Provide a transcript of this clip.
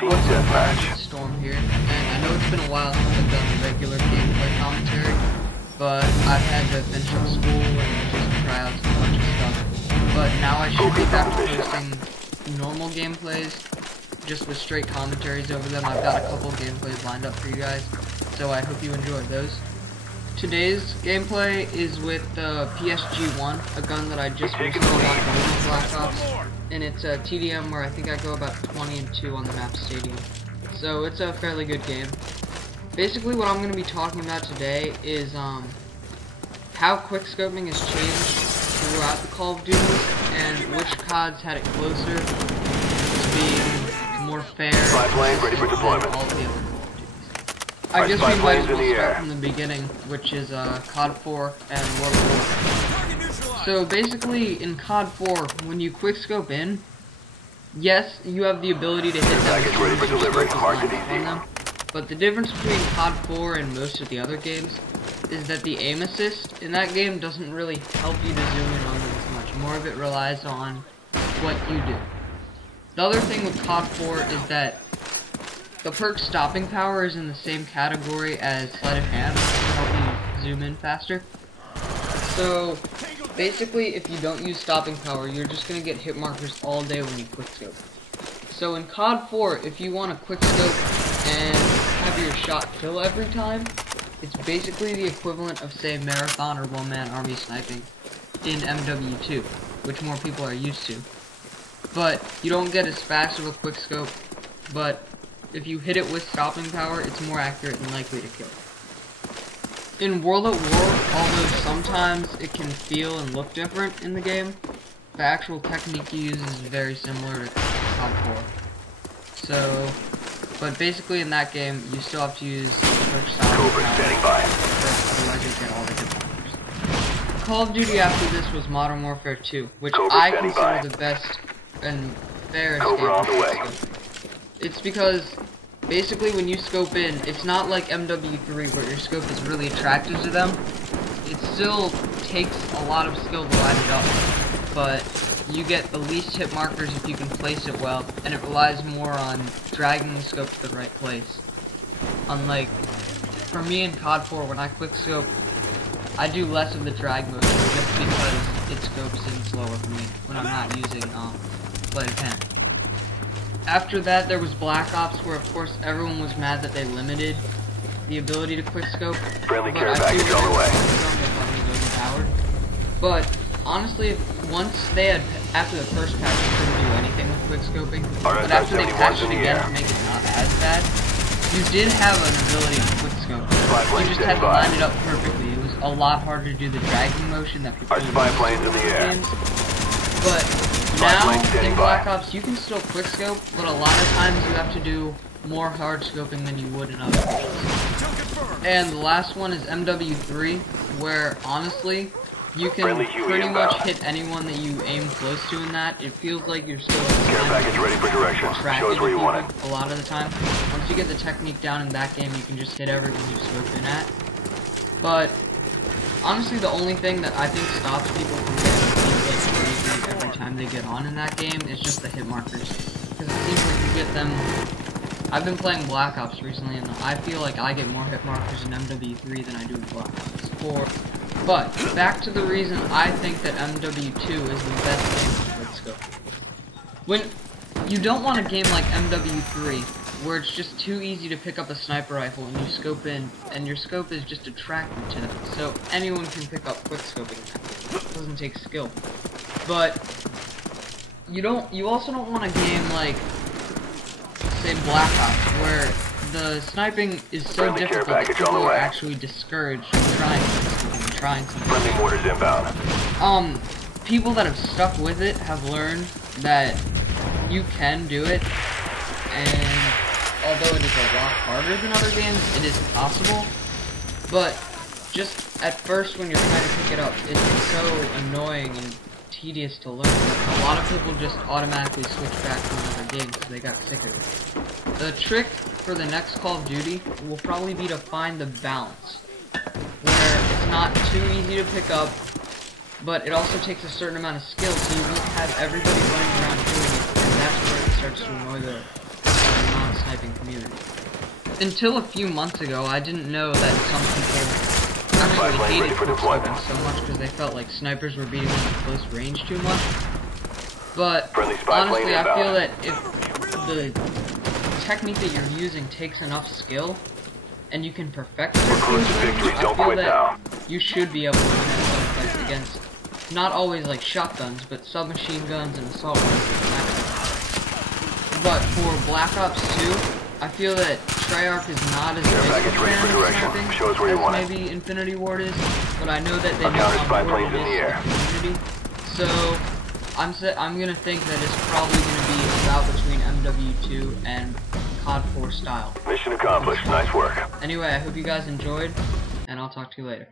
What's up, deathmatch. Storm here, and I know it's been a while since I've done the regular gameplay commentary, but I've had to finish up school and just try out a bunch of stuff. But now I should be back to posting normal gameplays, just with straight commentaries over them. I've got a couple gameplays lined up for you guys, so I hope you enjoy those. Today's gameplay is with the PSG-1, a gun that I just recently got in Black Ops, and it's a TDM where I think I go about 20-2 on the map Stadium. So it's a fairly good game. Basically what I'm going to be talking about today is how quickscoping has changed throughout the Call of Duty, and which CODs had it closer to being more fair Ready for deployment. all the other Call of Duties. I guess we might as well start from the beginning, which is COD 4 and World War. So basically, in COD 4, when you quickscope in, yes, you have the ability to hit them ready for delivery. on them, but the difference between COD 4 and most of the other games is that the aim assist in that game doesn't really help you to zoom in on them as much. More of it relies on what you do. The other thing with COD 4 is that the perk stopping power is in the same category as sleight of hand to help you zoom in faster. So basically, if you don't use stopping power, you're just gonna get hit markers all day when you quickscope. So in COD 4, if you want to quickscope and have your shot kill every time, it's basically the equivalent of, say, marathon or one-man army sniping in MW2, which more people are used to. But you don't get as fast of a quickscope, but if you hit it with stopping power, it's more accurate and likely to kill. In World at War, although sometimes it can feel and look different in the game, the actual technique you use is very similar to COD 4. So, but basically in that game, you still have to use perk stopping power, otherwise you get all the hit markers. Call of Duty after this was Modern Warfare 2, which I consider the best and fairest game. It's because, basically, when you scope in, it's not like MW3 where your scope is really attractive to them. It still takes a lot of skill to line it up, but you get the least hit markers if you can place it well, and it relies more on dragging the scope to the right place. Unlike, for me in COD 4, when I quickscope, I do less of the drag motion just because it scopes in slower for me when I'm not using sleight of hand. After that, there was Black Ops, where of course everyone was mad that they limited the ability to quickscope. Friendly care package on the way. But honestly, once they had, after the first patch, you couldn't do anything with quickscoping. But after they patched it again to make it not as bad, you did have an ability to quickscope. You just had to line it up perfectly. It was a lot harder to do the dragging motion that people do in games. But now, in Black Ops, you can still quickscope, but a lot of times you have to do more hard scoping than you would in other games. And the last one is MW3, where, honestly, you can pretty much hit anyone that you aim close to in that. It feels like you're still tracking people a lot of the time. Once you get the technique down in that game, you can just hit everyone you scope in at. But, honestly, the only thing that I think stops people from getting crazy every time they get on in that game is just the hit markers. Because it seems like you get them. I've been playing Black Ops recently, and I feel like I get more hit markers in MW3 than I do in Black Ops 4. But back to the reason I think that MW2 is the best game for quickscope. When you don't want a game like MW3, where it's just too easy to pick up a sniper rifle and you scope in, and your scope is just attractive to them, so anyone can pick up quickscoping in that game. It doesn't take skill. But you also don't want a game like, say, Black Ops, where the sniping is so difficult that people are actually discouraged from trying something. People that have stuck with it have learned that you can do it, and although it is a lot harder than other games, it is possible. But just at first when you're trying to pick it up, it's so annoying and tedious to learn. A lot of people just automatically switch back to another game because they got sick of it. The trick for the next Call of Duty will probably be to find the balance, where it's not too easy to pick up, but it also takes a certain amount of skill, so you won't have everybody running around doing it, and that's where it starts to annoy the sniping community. Until a few months ago, I didn't know that some people actually hated quickscoping so much because they felt like snipers were beating them at close range too much. But honestly, I feel that if the technique that you're using takes enough skill, and you can perfect it at close range, I feel that you should be able to win gunfights against not always like shotguns, but submachine guns and assault rifles. But for Black Ops 2, I feel that Treyarch is not as big of a fan of sniping as maybe Infinity Ward is, but I know that they know how important it is for the community. So I'm gonna think that it's probably gonna be about between MW2 and COD 4 style. Mission accomplished. Nice work. Anyway, I hope you guys enjoyed, and I'll talk to you later.